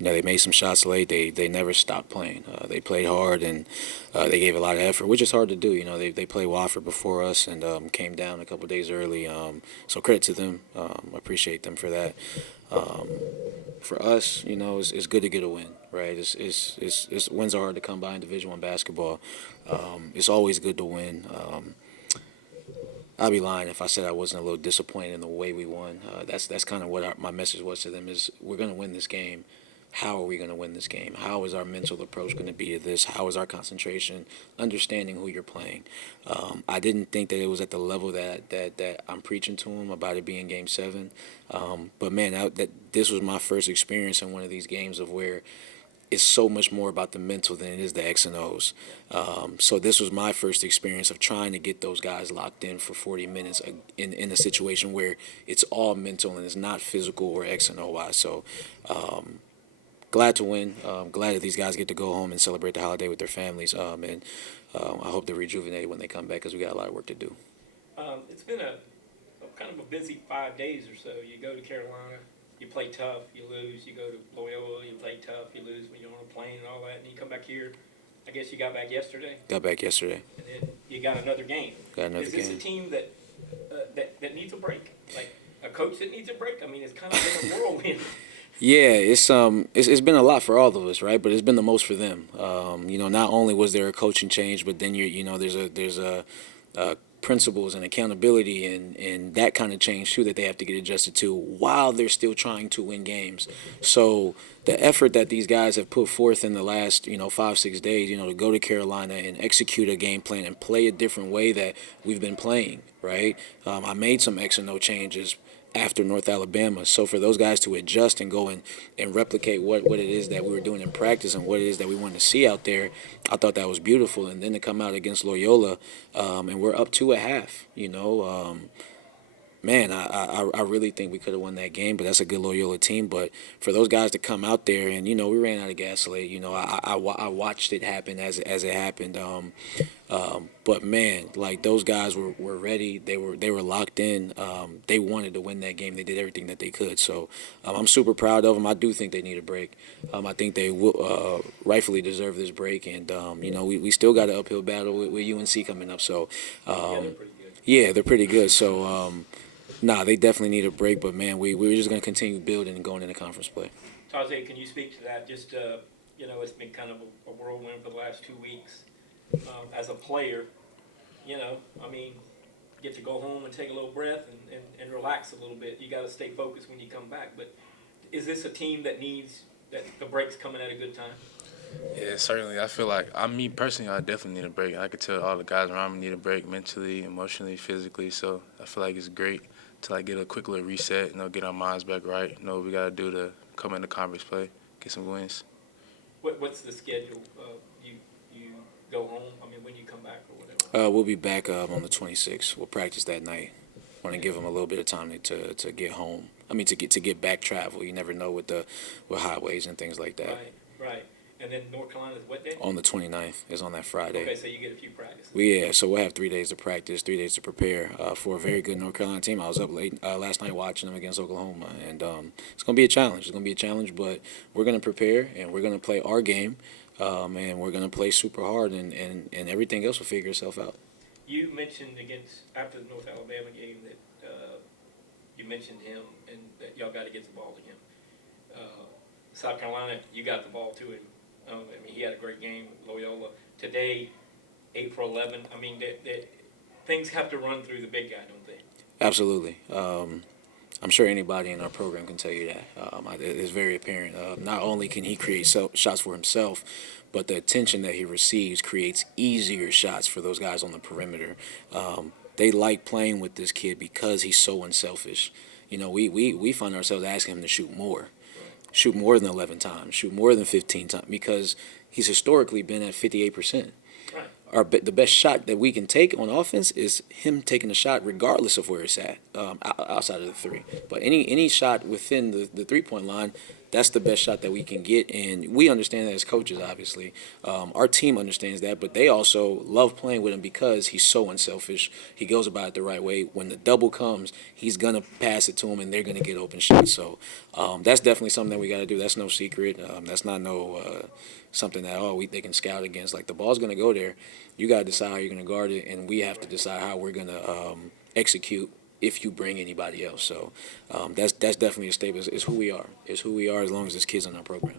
They made some shots late. They never stopped playing. They played hard and they gave a lot of effort, which is hard to do. They played Wofford before us and came down a couple days early. So credit to them. Appreciate them for that. Um, for us, it's good to get a win, right? Wins are hard to come by in Division One basketball. It's always good to win. I'd be lying if I said I wasn't a little disappointed in the way we won. That's kind of what my message was to them is we're going to win this game. How are we going to win this game? How is our mental approach going to be to this? How is our concentration? Understanding who you're playing. I didn't think that it was at the level that I'm preaching to them about it being Game 7. But man, this was my first experience in one of these games of where it's so much more about the mental than it is the X and O's. So this was my first experience of trying to get those guys locked in for 40 minutes in a situation where it's all mental and it's not physical or X and O wise. So glad to win. Glad that these guys get to go home and celebrate the holiday with their families. And I hope they're rejuvenated when they come back because we got a lot of work to do. It's been a kind of a busy 5 days or so. You go to Carolina, you play tough, you lose. You go to Loyola, you play tough, you lose when you're on a plane and all that. And you come back here. I guess you got back yesterday. Got back yesterday. And then you got another game. Got another game. Is this a team that needs a break? Like a coach that needs a break? I mean, it's kind of been a whirlwind. Yeah, it's been a lot for all of us, right? But it's been the most for them. Not only was there a coaching change, but then there's a principles and accountability and that kind of change too that they have to get adjusted to while they're still trying to win games. So the effort that these guys have put forth in the last 5-6 days, to go to Carolina and execute a game plan and play a different way that we've been playing, right? I made some X and O changes after North Alabama. So for those guys to adjust and go and replicate what it is that we were doing in practice and what it is that we wanted to see out there, I thought that was beautiful. And then to come out against Loyola, and we're up 2.5, man, I really think we could have won that game, but that's a good Loyola team. But for those guys to come out there and, we ran out of gas late. I watched it happen as it happened. But man, like those guys were ready. They were locked in. They wanted to win that game. They did everything that they could. So I'm super proud of them. I do think they need a break. I think they will rightfully deserve this break. And we still got an uphill battle with UNC coming up. So yeah, they're pretty good. So they definitely need a break. But man, we're just gonna continue building and going into conference play. Taje, can you speak to that? Just it's been kind of a whirlwind for the last 2 weeks. As a player, get to go home and take a little breath and relax a little bit. You got to stay focused when you come back. But is this a team that needs that the break's coming at a good time? Yeah, certainly. I feel like me personally, I definitely need a break. I could tell all the guys around me need a break mentally, emotionally, physically. So I feel like it's great to get a quick little reset, get our minds back right, know what we got to do to come into conference play, get some wins. What's the schedule? You go home? When you come back or whatever? We'll be back on the 26th. We'll practice that night. Want to give them a little bit of time to get home. To get back travel. You never know with highways and things like that. Right. And then North Carolina is what day? On the 29th is on that Friday. Okay, so you get a few practices. So we'll have 3 days to practice, 3 days to prepare for a very good North Carolina team. I was up late last night watching them against Oklahoma, and it's going to be a challenge. It's going to be a challenge, but we're going to prepare, and we're going to play our game, and we're going to play super hard, and everything else will figure itself out. You mentioned after the North Alabama game that you mentioned him and that y'all got to get the ball to him. South Carolina, you got the ball to him. He had a great game with Loyola. Today, 8 for 11. Things have to run through the big guy, don't they? Absolutely. I'm sure anybody in our program can tell you that. It's very apparent. Not only can he create shots for himself, but the attention that he receives creates easier shots for those guys on the perimeter. They like playing with this kid because he's so unselfish. We find ourselves asking him to shoot more. Shoot more than 11 times, shoot more than 15 times, because he's historically been at 58%. Right. The best shot that we can take on offense is him taking a shot regardless of where it's at, outside of the three. But any shot within the three-point line, that's the best shot that we can get. And we understand that as coaches, obviously. Our team understands that, but they also love playing with him because he's so unselfish. He goes about it the right way. When the double comes, he's going to pass it to him, and they're going to get open shots. So that's definitely something that we got to do. That's no secret. That's not something that they can scout against. Like, the ball's going to go there. You got to decide how you're going to guard it, and we have to decide how we're going to execute if you bring anybody else. So that's definitely a staple. It's who we are. It's who we are as long as there's kids in our program.